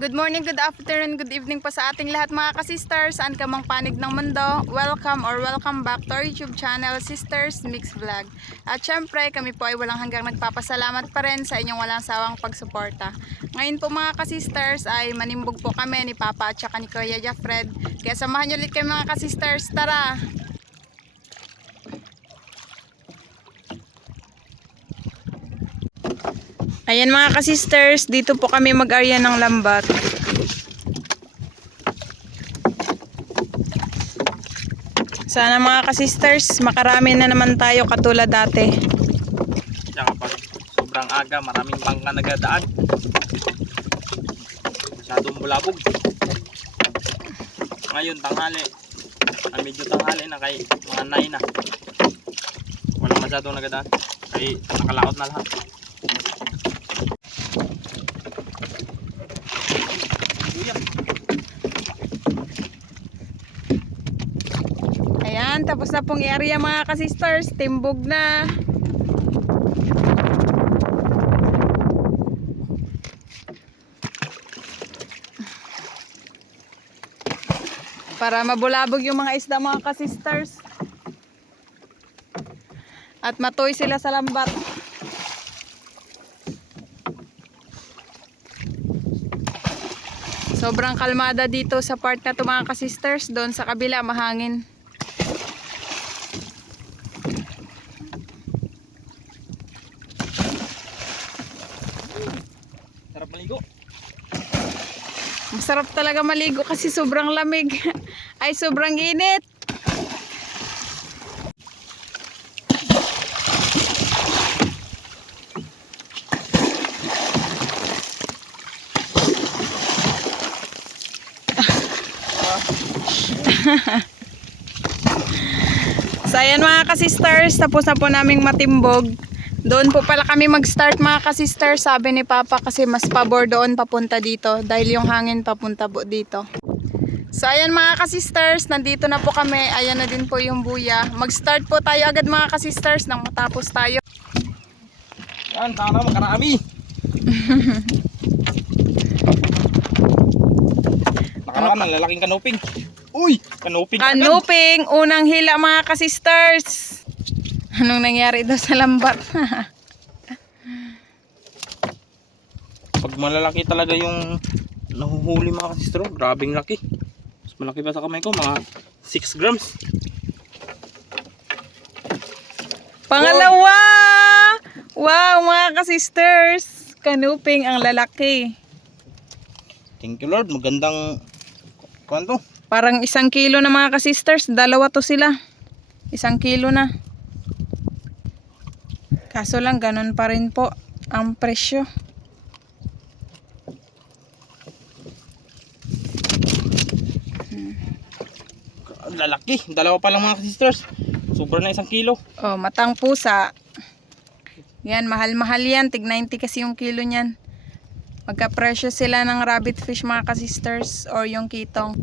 Good morning, good afternoon, good evening po sa ating lahat mga ka-sisters. Saan ka mang panig ng mundo, welcome back to our YouTube channel, Sisters Mix Vlog. At syempre, kami po ay walang hanggang nagpapasalamat pa rin sa inyong walang sawang pagsuporta. Ngayon po mga ka-sisters ay manimbog po kami ni Papa at saka ni Kuya Jeffred. Kaya samahan nyo ulit kayo mga ka-sisters, tara! Ayan mga ka-sisters, dito po kami mag-arya ng lambat. Sana mga ka-sisters, makarami na naman tayo katulad dati. Tsaka pag sobrang aga, maraming bangka nagadaan. Masyadong bulabog. Ngayon, tanghali. Medyo tanghali na kay mga 9 na. Walang masyadong nagadaan. Kaya nakalakot na lahat. Ayan, tapos na pong i-area mga ka-sisters, timbog na. Para mabulabog yung mga isda mga ka-sisters. At matoy sila sa lambat. Sobrang kalmada dito sa part na to mga ka-sisters. Doon sa kabila mahangin. Sarap maligo. Masarap talaga maligo kasi sobrang lamig. Ay sobrang init. So ayan mga ka-sisters, tapos na po naming matimbog. Doon po pala kami mag-start mga ka-sisters, sabi ni Papa, kasi mas pabor doon papunta dito dahil yung hangin papunta po dito. So ayan mga ka-sisters, nandito na po kami. Ayan na din po yung buya. Mag-start po tayo agad mga ka-sisters nang matapos tayo. Yan, sana makarami. Nakaraan ng lalaking kanuping. Uy, kanuping agad. Kanuping, unang hila mga ka-sisters. Anong nangyari daw sa lambat? Pag malalaki talaga yung nahuhuli mga kasistro, grabing laki. Mas malaki pa sa kamay ko, mga 6 grams. Pangalawa! Wow mga ka-sisters, kanuping ang lalaki. Thank you Lord, magandang kwanto. Parang 1 kilo na mga ka-sisters, dalawa to sila. 1 kilo na. Kaso lang ganun pa rin po ang presyo. Lalaki, dalawa pa lang mga sisters. Sobra na 1 kilo. Oh, matang pusa. Yan, mahal-mahal yan. Tig 90 kasi yung kilo niyan. Magka-presyo sila ng rabbit fish mga ka-sisters or yung kitong.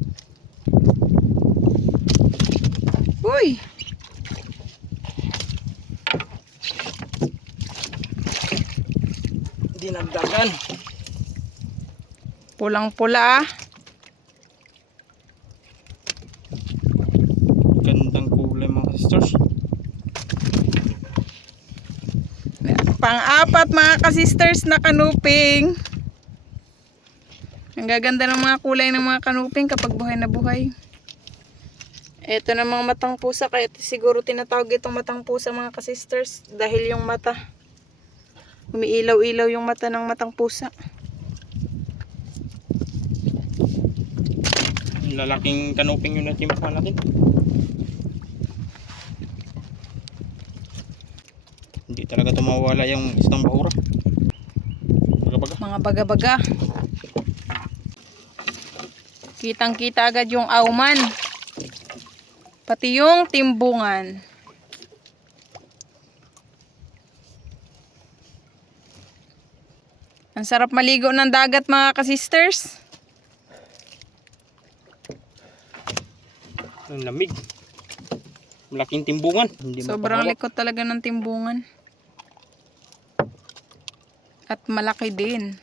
Uy! Dinagdagan. Pulang-pula ah. Gandang kulay mga sisters. Pang-apat mga ka-sisters na kanuping. Ang gaganda ng mga kulay ng mga kanuping kapag buhay na buhay. Ito na mga matang pusa, kaya siguro tinatawag itong matang pusa mga ka-sisters dahil yung mata. Umiilaw-ilaw yung mata ng matang pusa. Lalaking kanuping yun natin natin. Hindi talaga tumawala yung isang bahura. Baga-baga. Mga baga-baga. Kitang-kita agad yung auman. Pati yung timbungan. Ang sarap maligo ng dagat mga ka-sisters. Ang lamig. Malaking timbungan. Hindi Sobrang mapahawak. likot talaga ng timbungan. At malaki din.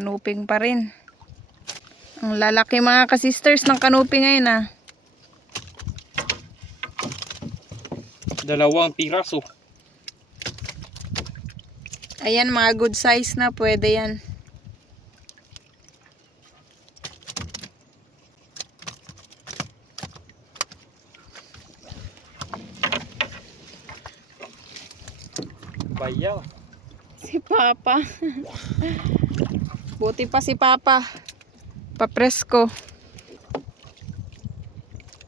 Kanuping pa rin. Ang lalaki mga ka-sisters ng kanuping ngayon ah. 2 piraso. Ayan, mga good size na, pwede yan. Bayaw. Si Papa. Buti pa si Papa. Papresko.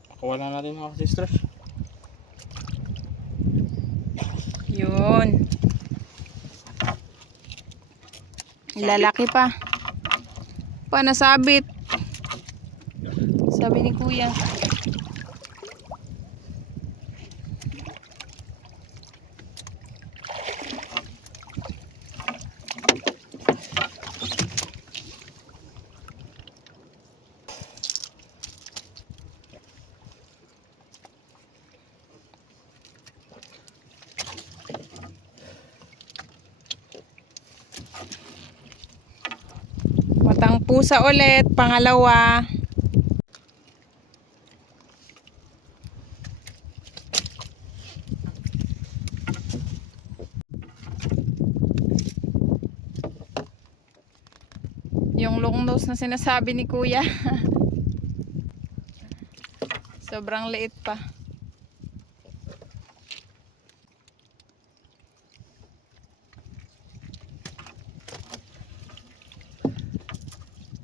Pakuha na natin mga sisters. Yun. Lalaki pa. Nasabit. Sabi ni Kuya. Matang pusa ulit, pangalawa. Yung long nose na sinasabi ni Kuya. Sobrang liit pa.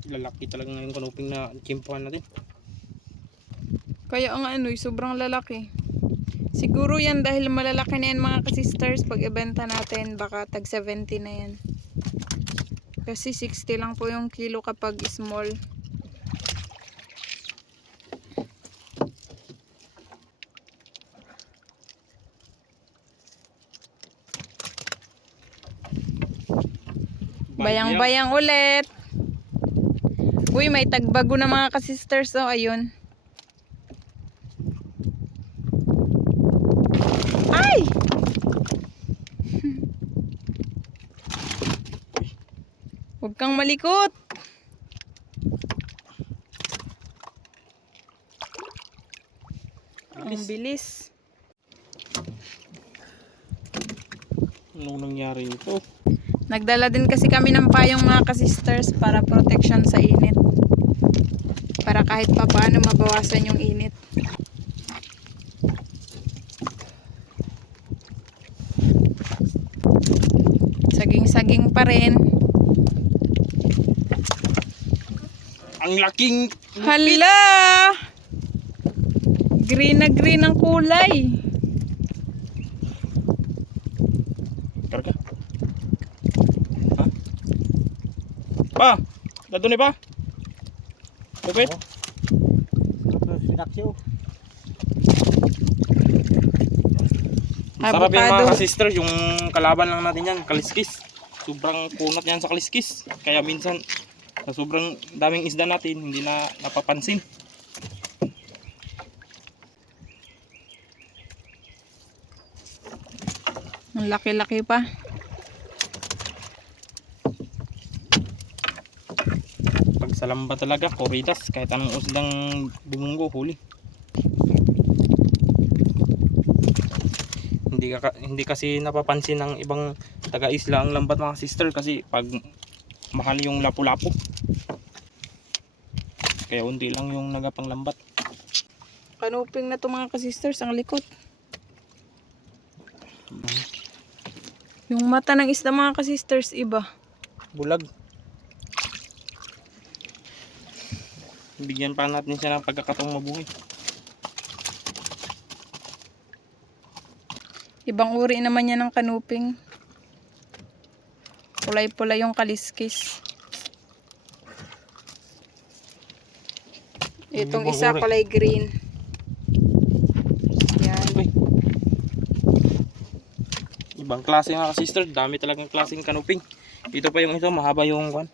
Lalaki talaga ngayon kanuping na chimpuhan natin. Kaya ang sobrang lalaki. Siguro yan dahil malalaki na yan mga ka-sisters. Pag ibenta natin, baka tag 70 na yan. Kasi 60 lang po yung kilo kapag small. Bayang-bayang ulit. Uy, may tagbago na mga ka-sisters. Oh, ayun. Ay! Huwag kang malikot. Ang bilis. Anong nangyari ito? Nagdala din kasi kami ng payong mga ka-sisters para protection sa init. Para kahit pa paano mabawasan yung init. Saging-saging pa rin. Ang laking Hala! Green na green ang kulay. Karga. Ha? Pa! Dato ni pa? Pepet? Sarap yung Avocado. mga ka-sister, yung kalaban lang natin yan, kaliskis. Sobrang kunat yan sa kaliskis. Kaya minsan, sa sobrang daming isda natin, hindi na napapansin. Ang laki-laki pa. Pag sa lamba talaga, koridas, kahit anong usdang bumunggo, huli. Hindi kasi napapansin ng ibang taga-isla ang lambat mga sister kasi pag mahal yung lapu-lapu. Kaya unti lang yung nagapang lambat. Kanuping na to mga ka-sisters, ang likot. Yung mata ng isda mga ka-sisters, iba. Bulag. Bigyan pa natin siya ng pagkakataong mabuhay. Ibang uri naman yan ng kanuping. Pulay-pulay yung kaliskis. Itong Ibang isa uri. kulay green. Yan. Uy. Ibang klase mga sister, dami talagang klaseng kanuping. Ito pa yung ito, mahaba yung kwan.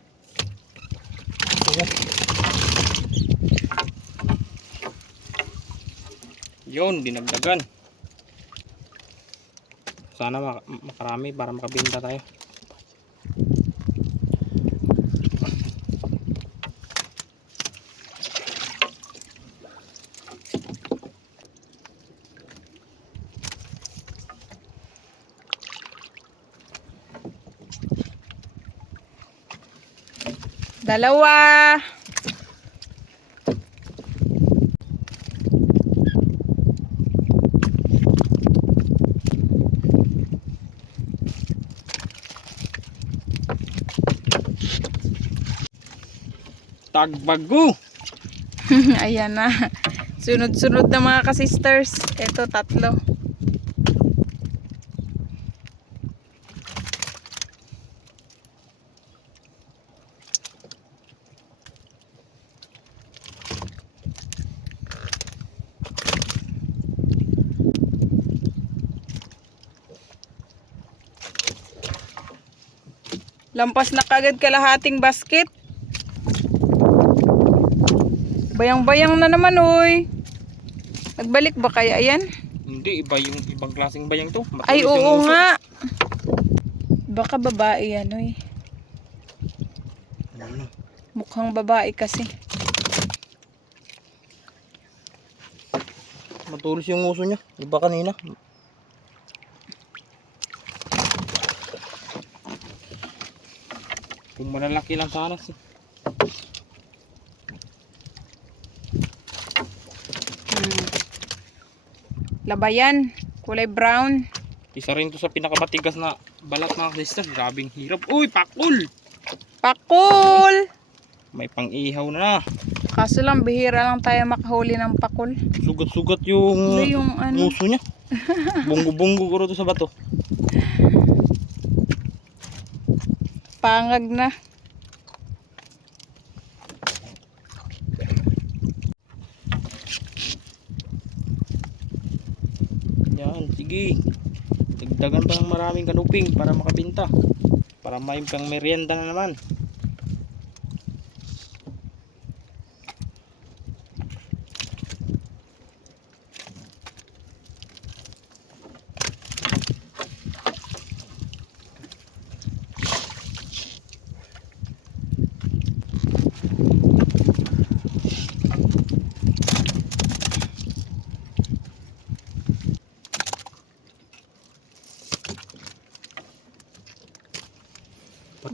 Yun, dinagdagan. Sana makarami para makabenta tayo. Dalawa. Tagbago. Ayan na. Sunod-sunod na mga ka-sisters. Ito, 3. Lampas na kagad kalahating basket. Bayang-bayang na naman, oy. Nagbalik ba kaya yan? Hindi, iba yung ibang klaseng bayang to. Ay, Matulis yung oo uso. nga. Baka babae yan, oy. Ano? Mukhang babae kasi. Matulis yung uso niya. Iba kanina. Kung malalaki lang sana. Labayan. Kulay brown. Isa rin to sa pinakamatigas na balat mga sister. Grabing hirap. Uy, pakul! Pakul! May pang-ihaw na. Kaso lang, bihira lang tayo makahuli ng pakul. Sugat-sugat yung Ito yung ano. uso niya. Bunggo-bunggo ko to sa bato. Pangag na. Yan, sige. Dagdagan pa ng maraming kanuping para makabinta. Para may pang merienda na naman.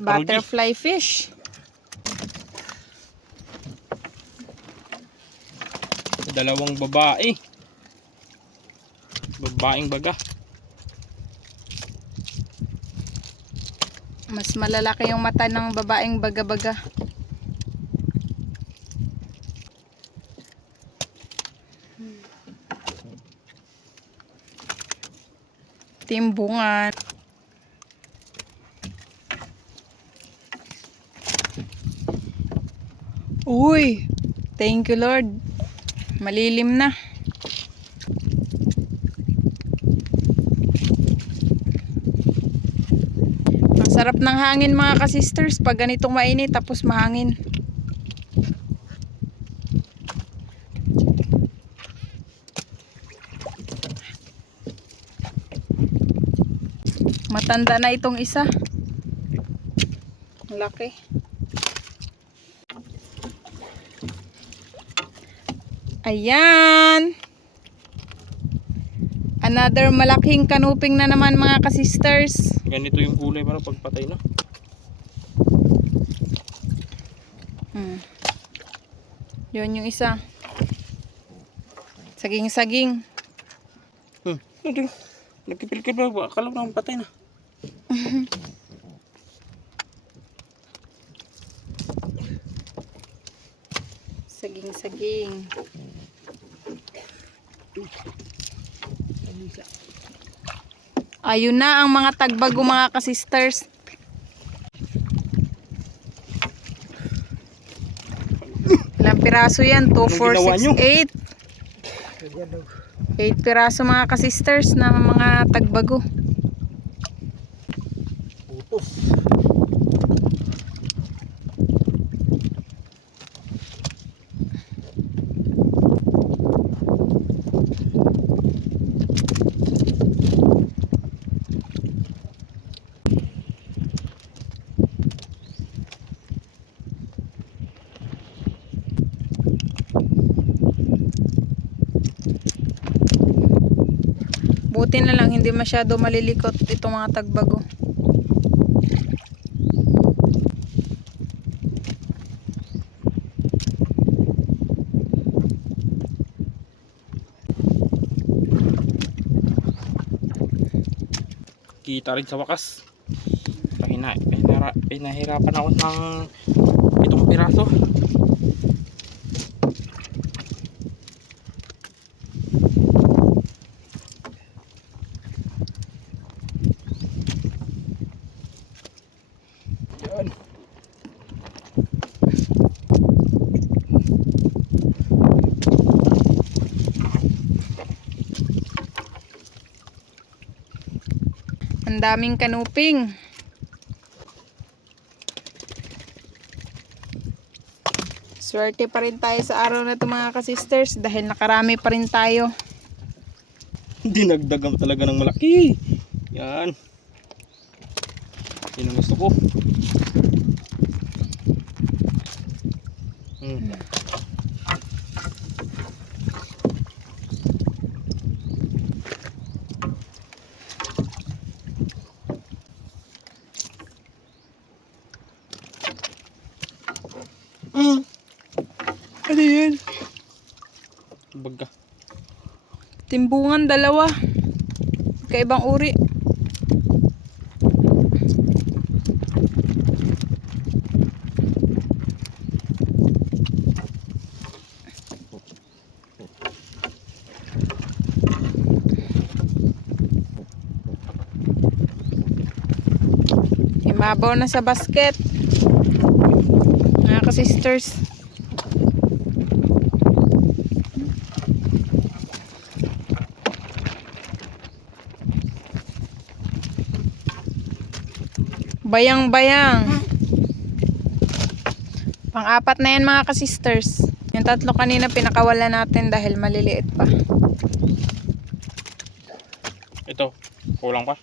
Butterfly fish. Dalawang babae. Babaeng baga. Mas malalaki yung mata ng babaeng baga-baga. Timbungan. Uy, thank you Lord. Malilim na. Ang sarap ng hangin mga ka-sisters pag ganitong mainit tapos mahangin. Matanda na itong isa. Ang laki. Ayan. Another malaking kanuping na naman mga ka-sisters. Ganito yung kulay para pagpatay na. Yun yung isa. Saging-saging. Hindi. Nagkipil-kipil ba? Akala ko naman patay na. Saging-saging. Ayun na ang mga tagbago mga ka-sisters. Ilang piraso yan? 2, 4, 6, 8. 8 piraso mga ka-sisters na mga tagbago. Putos. Buti na lang hindi masyado malilikot itong mga tagbago. Kita rin sa wakas. Pinahirapan ako ng 7 piraso. Yan. Ang daming kanuping. Swerte pa rin tayo sa araw na ito mga ka-sisters dahil nakarami pa rin tayo. Dinagdagan talaga ng malaki. Yan. Yan ang gusto ko. Ano yun? Baga. Timbungan 2. Kaibang uri. Imabaw na sa basket. Mga ka-sisters. Bayang-bayang. Pang-4 na yan mga ka-sisters. Yung 3 kanina pinakawala natin dahil maliliit pa. Ito. Kulang pa.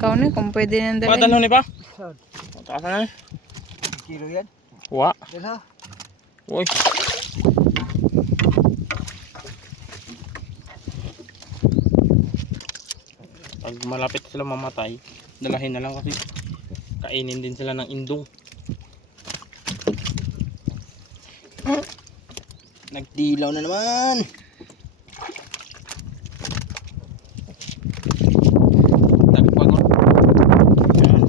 Ikaw na kung pwede nang dalhin. Madalon ni pa? Taas na. Kilo yan? Wa. Dala. Uy. Pag malapit sila mamatay, dalahin na lang kasi kainin din sila ng indong. Nagdilaw na naman. Tagpagod. Yan.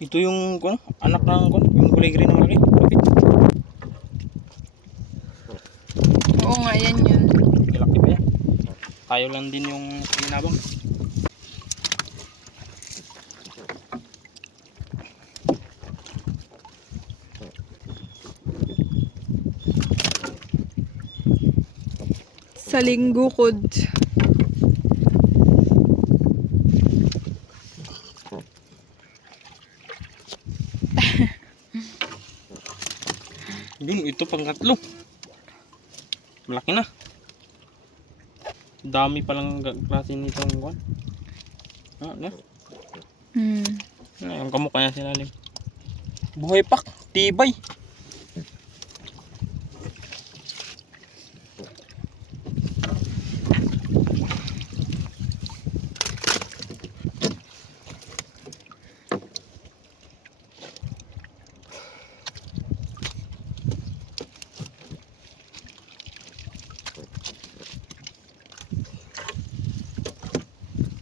Ito yung anak ng yung kulay green na malaki. Oo nga, yan yun. Malaki pa yan. Tayo lang din yung pinabang. Saling gukod. Yun, ito pang 3. Malaki na. Dami palang klase nitong ano? Ang kamukha niya sinalim. Buhay pak, tibay.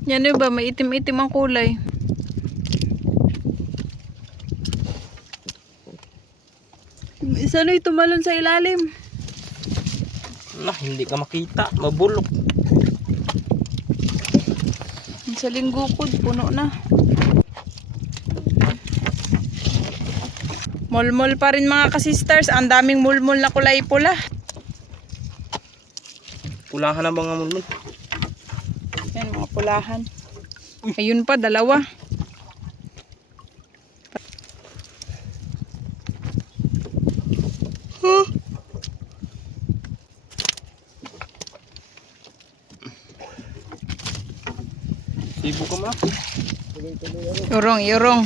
Yan ba? May itim-itim ang kulay. Yung isa na tumalon sa ilalim. Hindi ka makita, mabulok. Sa linggukod, puno na. Mulmul pa rin mga ka-sisters. Ang daming mulmul na kulay pula. Pulahan na bang mulmul? Yan, mga pulahan. Ayun pa, 2. Subukan mo na. Yurong, yurong.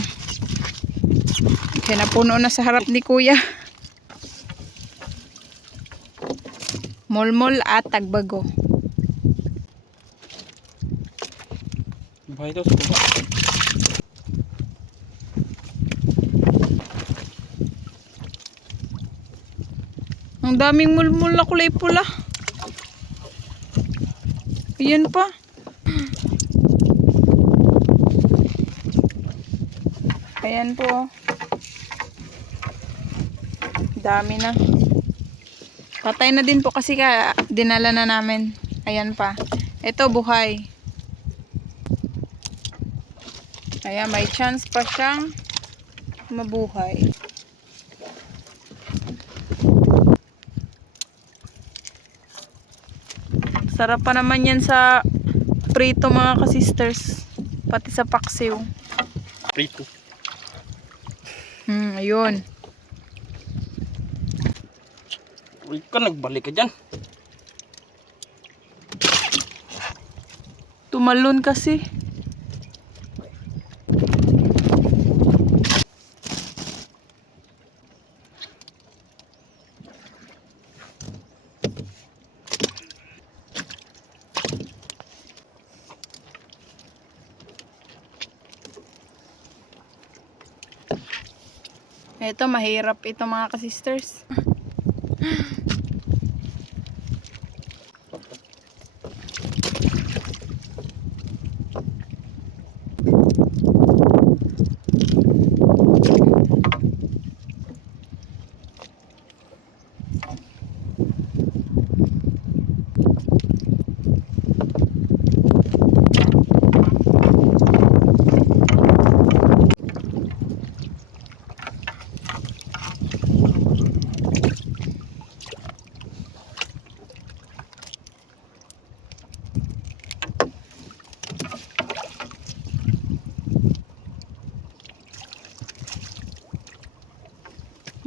Kaya napuno na sa harap ni kuya. Mulmul at tagbago. Bahay daw sa baba. Ang daming mulmul na kulay pula. Ayan pa. Ayan po. Dami na. Patay na din po kasi dinala na namin. Ayan pa. Ito buhay. Ayan, may chance pa siyang mabuhay. Sarap pa naman yan sa prito mga kasisters. Pati sa paksiw. Prito. Ayun. Uy ka, nagbalik ka dyan. Tumalon kasi. Ito, mahirap ito mga kasisters.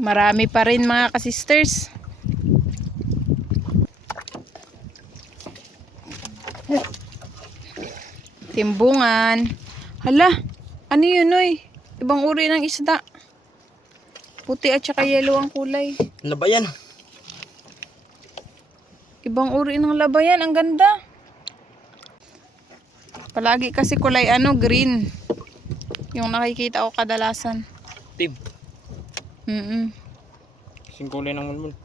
Marami pa rin mga kasisters. Timbungan. Hala, ano yun oy? Ibang uri ng isda. Puti at saka yellow ang kulay. Ano ba yan? Ibang uri ng labayan, ang ganda. Palagi kasi kulay green. Yung nakikita ko kadalasan. Tim. Kasing kulay ng mulmul.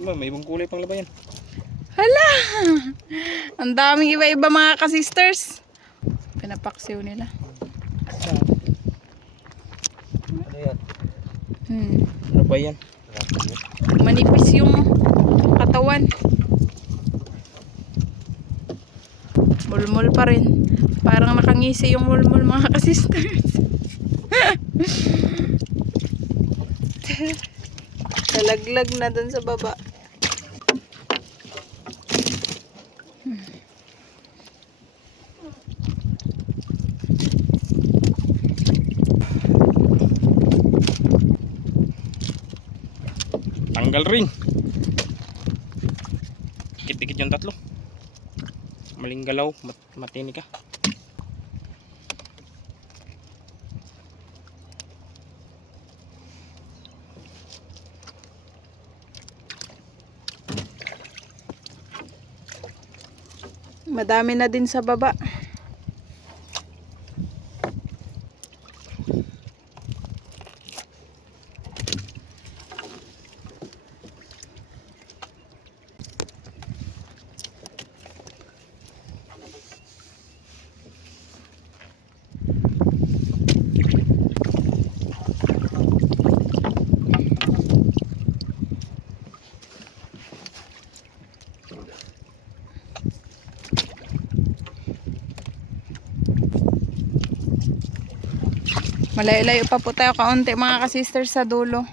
May ibang kulay pang labayan. Hala! Ang daming iba-iba mga kasisters. Pinapaksiw nila. Ano yan? Hmm. Ano ba yan? Manipis yung katawan. Mulmul pa rin. Parang nakangisi yung mulmul mga kasisters. Nalaglag na dun sa baba. Tanggal rin. Dikit-dikit yung tatlo. Maling galaw, matini ka. Madami na din sa baba. Malayo-layo pa po tayo kaunti mga kasisters sa dulo.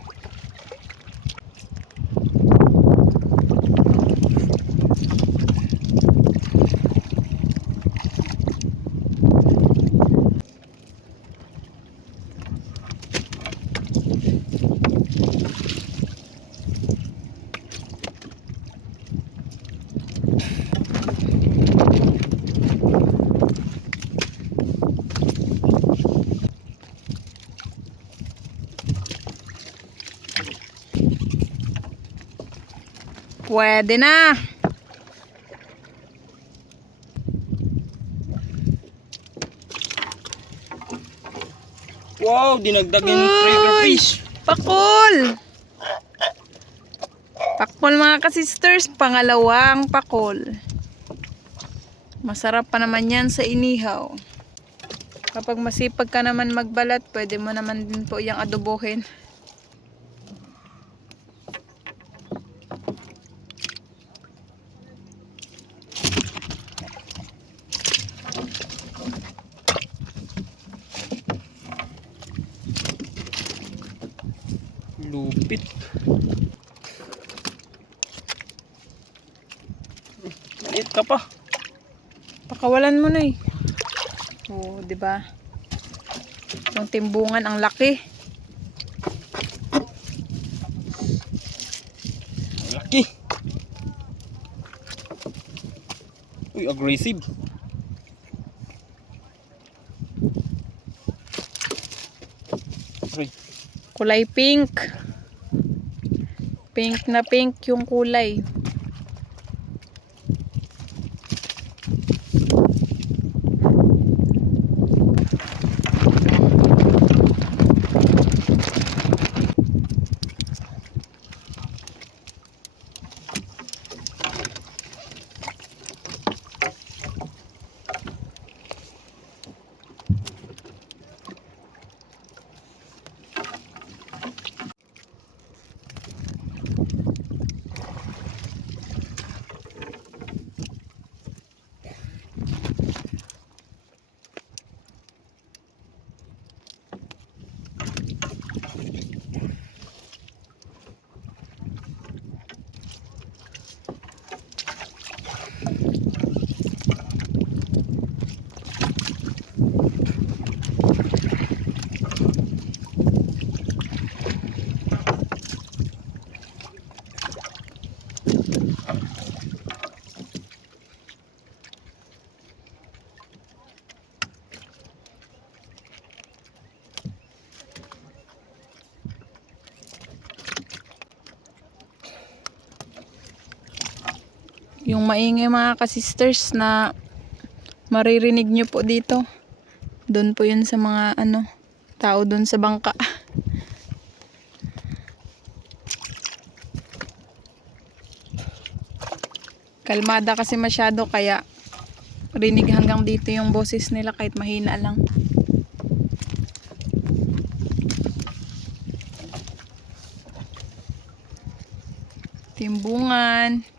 Pwede na. Wow, dinagdag yung trigger fish. Pakol! Pakol mga ka-sisters, pangalawang pakol. Masarap pa naman yan sa inihaw. Kapag masipag ka naman magbalat, pwede mo naman din po yung adobohin. Lupit. Maliit ka pa. Pakawalan mo na eh. Oo, di ba? Yung timbungan ang laki. Laki. Uy, aggressive. Aray. Kulay pink. Pink na pink yung kulay. Yung maingay mga ka-sisters na maririnig nyo po dito. Doon po yun sa mga tao doon sa bangka. Kalmada kasi masyado kaya rinig hanggang dito yung boses nila kahit mahina lang. Timbungan.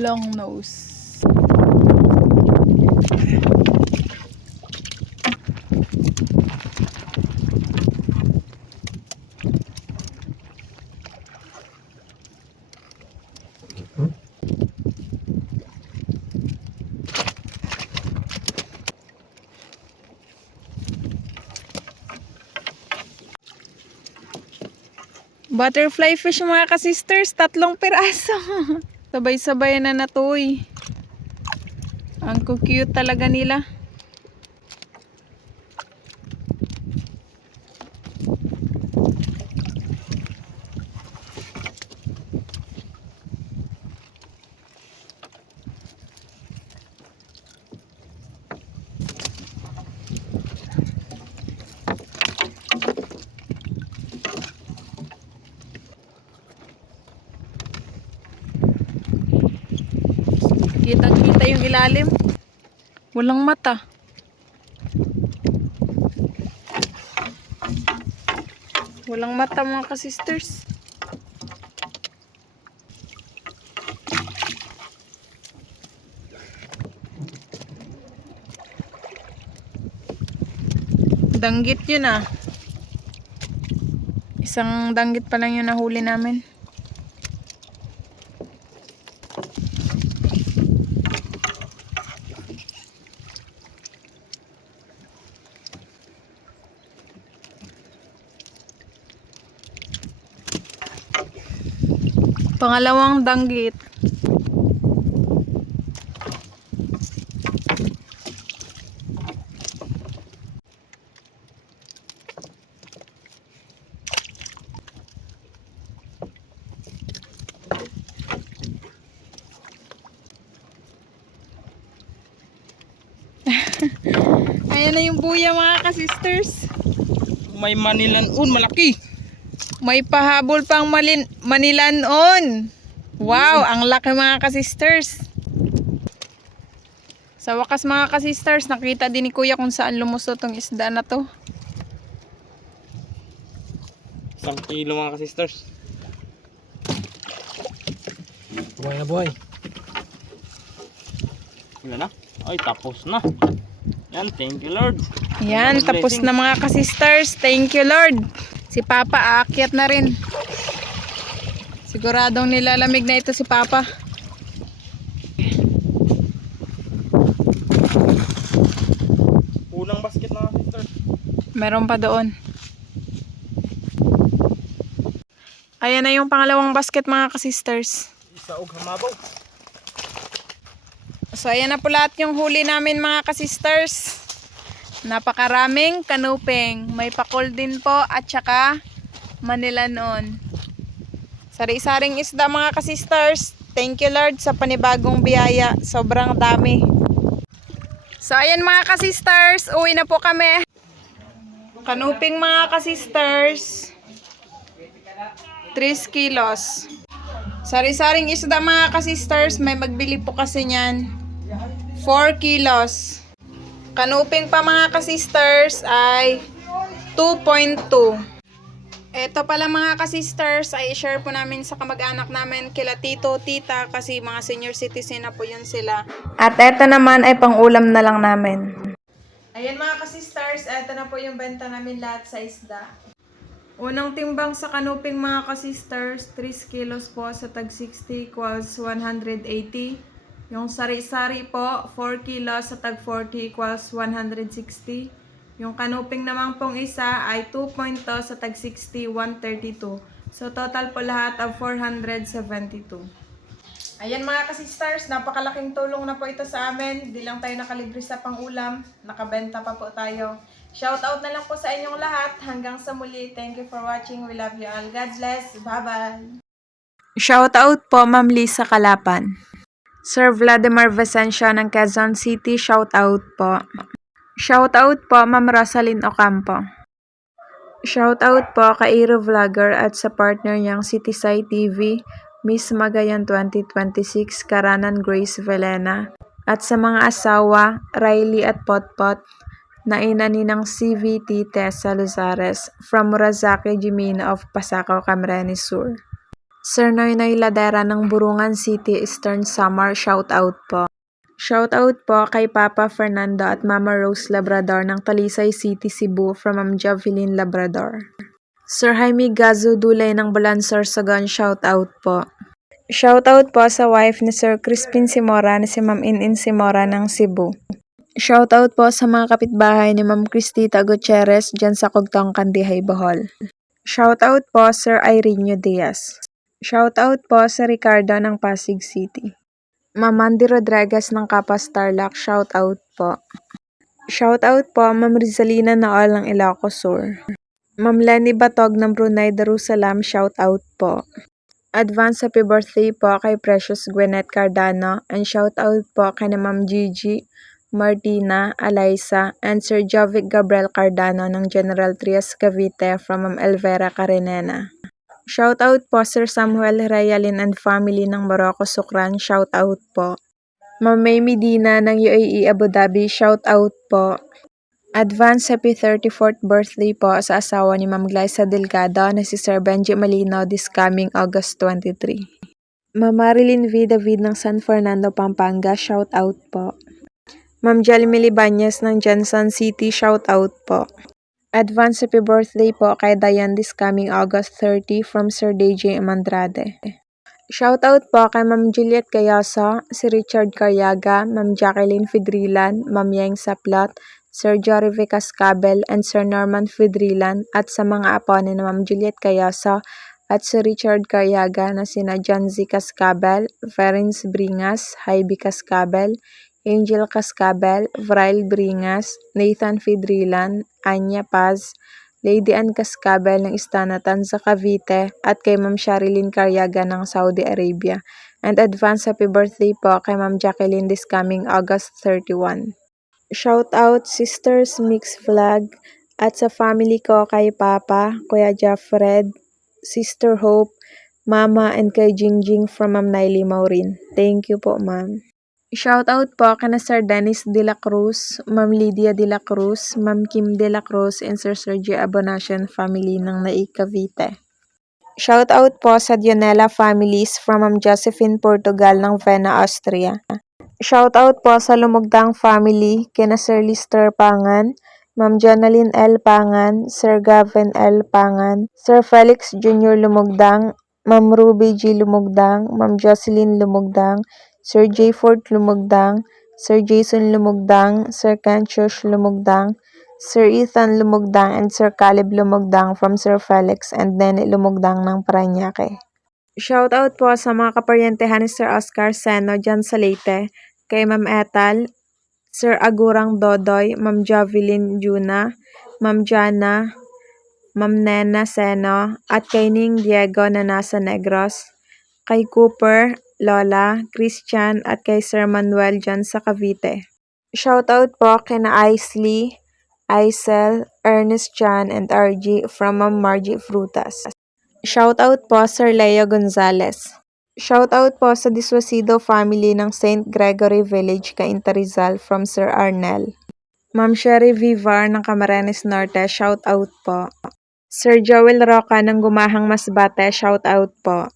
Long nose. Butterfly fish mga ka-sisters, 3 piraso. Sabay-sabay na natuy. Ang cute talaga nila. Kitang-kita yung ilalim. Walang mata. Walang mata mga ka-sisters. Danggit yun ah. Isang danggit pa lang yung nahuli namin. Pangalawang danggit. Ayan na yung buya mga ka-sisters. May manilanon, malaki. May pahabol pang manilanon. Wow, ang laki mga ka-sisters. Sa wakas mga ka-sisters, nakita din ni Kuya kung saan lumusot tong isda na to. 1 kilo mga ka-sisters. Buhay na buhay. Wala na? Ay, tapos na. Yan, thank you Lord. Yan, tapos na mga ka-sisters. Thank you Lord. Si Papa aakyat na rin. Siguradong nilalamig na ito si Papa. Unang basket mga ka-sisters. Meron pa doon. Ayan na yung pangalawang basket mga ka-sisters. Isa og hamabaw. So ayan na po lahat yung huli namin mga ka-sisters. Napakaraming kanuping. May pakol din po at saka manilanon. Sari-saring isda mga ka-sisters. Thank you Lord sa panibagong biyaya. Sobrang dami. So ayan mga ka-sisters, uwi na po kami. Kanuping mga ka-sisters. 3 kilos. Sari-saring isda mga ka-sisters, may magbili po kasi niyan. 4 kilos. Kanuping pa mga ka-sisters ay 2.2. Ito pala mga ka-sisters ay share po namin sa kamag-anak namin kila tito, tita kasi mga senior citizen na po yun sila. At ito naman ay pang-ulam na lang namin. Ayan mga ka-sisters, ito na po yung benta namin lahat sa isda. Unang timbang sa kanuping mga ka-sisters, 3 kilos po sa tag 60 equals 180. Yung sari-sari po, 4 kilos sa tag 40 equals 160. Yung kanuping naman pong isa ay 2.2 sa tag 60, 132. So total po lahat of 472. Ayan mga ka-sisters, napakalaking tulong na po ito sa amin. Di lang tayo nakalibre sa pang-ulam, nakabenta pa po tayo. Shout out na lang po sa inyong lahat. Hanggang sa muli. Thank you for watching. We love you all. God bless. Bye-bye. Shout out po Ma'am Lisa Kalapan. Sir Vladimir Vicencio ng Quezon City. Shout out po. Shout out po Ma'am Rosalyn Ocampo. Shout out po kay Iro Vlogger at sa partner niyang Cityside TV, Miss Magayan 2026, Karanan Grace Velena, at sa mga asawa, Riley at Potpot, na ina ni ng CVT Tessa Luzares, from Murazaki, Jimena of Pasakaw, Camarines Sur. Sir Noynoy Ladera ng Burungan City, Eastern Samar, shout out po. Shout out po kay Papa Fernando at Mama Rose Labrador ng Talisay City, Cebu, from Ma'am Javelin Labrador. Sir Jaime Gazo Dulay ng Balansor, Sagan, shout out po. Shout out po sa wife ni Sir Crispin Simora na si Ma'am Inin Simora ng Cebu. Shout out po sa mga kapitbahay ni Ma'am Cristita Gutierrez dyan sa Cugtong, Kandihay, Bohol. Shout out po Sir Irene Diaz. Shout out po sa Ricardo ng Pasig City. Ma'am Mandy Rodriguez ng Kapas Tarlac, shout out po. Shout out po Ma'am Rizalina Naol ng Ilocos Sur. Ma'am Lenny Batog ng Brunei Darussalam, shout out po. Advance happy birthday po kay Precious Gwyneth Cardano and shout out po kay na Ma'am Gigi, Martina, Alaysa, and Sir Jovic Gabriel Cardano ng General Trias Cavite from Ma'am Elvera Carinena. Shout out po Sir Samuel Rayalin and family ng Morocco Sukran, shout out po. Ma'am May Medina ng UAE Abu Dhabi, shout out po. Advance happy 34th birthday po sa asawa ni Ma'am Glyza Delgado na si Sir Benji Malino this coming August 23. Ma'am Marilyn V. David ng San Fernando, Pampanga, shout out po. Ma'am Jelmy Libanez ng Jensen City, shout out po. Advance happy birthday po kay Dayan this coming August 30 from Sir DJ Mandrade. Shout out po kay Ma'am Juliet Gayoso, si Richard Caryaga, Ma'am Jacqueline Fidrilan, Ma'am Yeng Saplot, Sir Jory Cascabel, and Sir Norman Fidrilan, at sa mga apo ni Ma'am Juliet Gayoso, at si Richard Caryaga na sina John Z. Cascabel, Ferenc Bringas, Heidi Cascabel, Angel Cascabel, Vrail Bringas, Nathan Fidrilan, Anya Paz, Lady Ann Cascabel ng Istanatan sa Cavite at kay Ma'am Sharilyn Caryaga ng Saudi Arabia. And advance happy birthday po kay Ma'am Jacqueline this coming August 31. Shout out Sisters Mix Vlog at sa family ko kay Papa, Kuya Jaffred, Sister Hope, Mama and kay Jingjing from Ma'am Naily Maurin. Thank you po ma'am. Shout out po kana Sir Dennis De La Cruz, Ma'am Lydia De La Cruz, Ma'am Kim De La Cruz and Sir Sergio Abonacion family ng Naik Cavite. Shout out po sa Dionela families from Ma'am Josephine Portugal ng Vena, Austria. Shout out po sa Lumugdang family kina Sir Lister Pangan, Ma'am Jonalyn L. Pangan, Sir Gavin L. Pangan, Sir Felix Jr. Lumugdang, Ma'am Ruby G. Lumugdang, Ma'am Jocelyn Lumugdang, Sir J. Ford Lumugdang, Sir Jason Lumugdang, Sir Canchosh Lumugdang, Sir Ethan Lumugdang, and Sir Caleb Lumugdang from Sir Felix and Nene Lumugdang ng Parañaque. Shout out po sa mga kaparyentehan ni Sir Oscar Seno dyan sa Leyte, kay Ma'am Etal, Sir Agurang Dodoy, Ma'am Jovelyn Juna, Ma'am Jana, Ma'am Nena Seno, at kay Ning Diego na nasa Negros, kay Cooper, Lola, Christian, at kay Sir Manuel dyan sa Cavite. Shoutout po kina Isley, Isel, Ernest Chan, and RG from Ma'am Margie Frutas. Shoutout po Sir Leo Gonzales. Shoutout po sa Disuasido family ng St. Gregory Village, Cainta Rizal from Sir Arnel. Ma'am Sherry Vivar ng Camarines Norte, shoutout po. Sir Joel Roca ng Gumahang Masbate, shoutout po.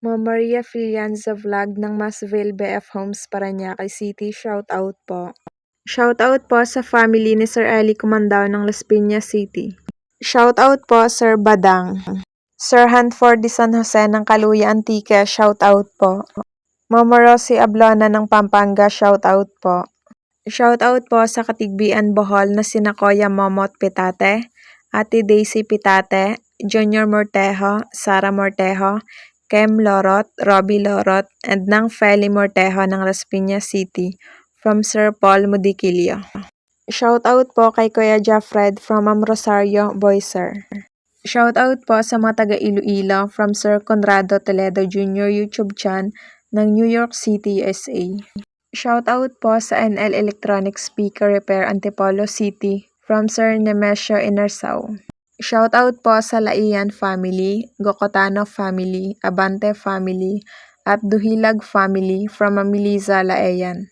Ma'am Maria Filianza Vlog ng Masville BF Homes, Parañaque City, shoutout po. Shoutout po sa family ni Sir Eli Comandao ng Las Piñas City. Shoutout po Sir Badang. Sir Hanford de San Jose ng Caluya Antique, shoutout po. Mama Rosie Ablona ng Pampanga, shoutout po. Shoutout po sa Katigbian Bohol na sina Kuya Momot Pitate, Ate Daisy Pitate, Junior Mortejo, Sara Mortejo, Kem Lorot, Robbie Lorot, and ng Feli Mortejo ng Las Piñas City from Sir Paul Mudiquillo. Shoutout po kay Kuya Jaffred from Ma'am Rosario Boyser. Shoutout po sa mga taga Iloilo from Sir Conrado Toledo Jr. YouTube channel ng New York City, USA. Shoutout po sa NL Electronic Speaker Repair Antipolo City from Sir Nemesio Inersao. Shoutout po sa Laian family, Gocotano family, Abante family, at Duhilag family from Ma'am Liza Laeyan.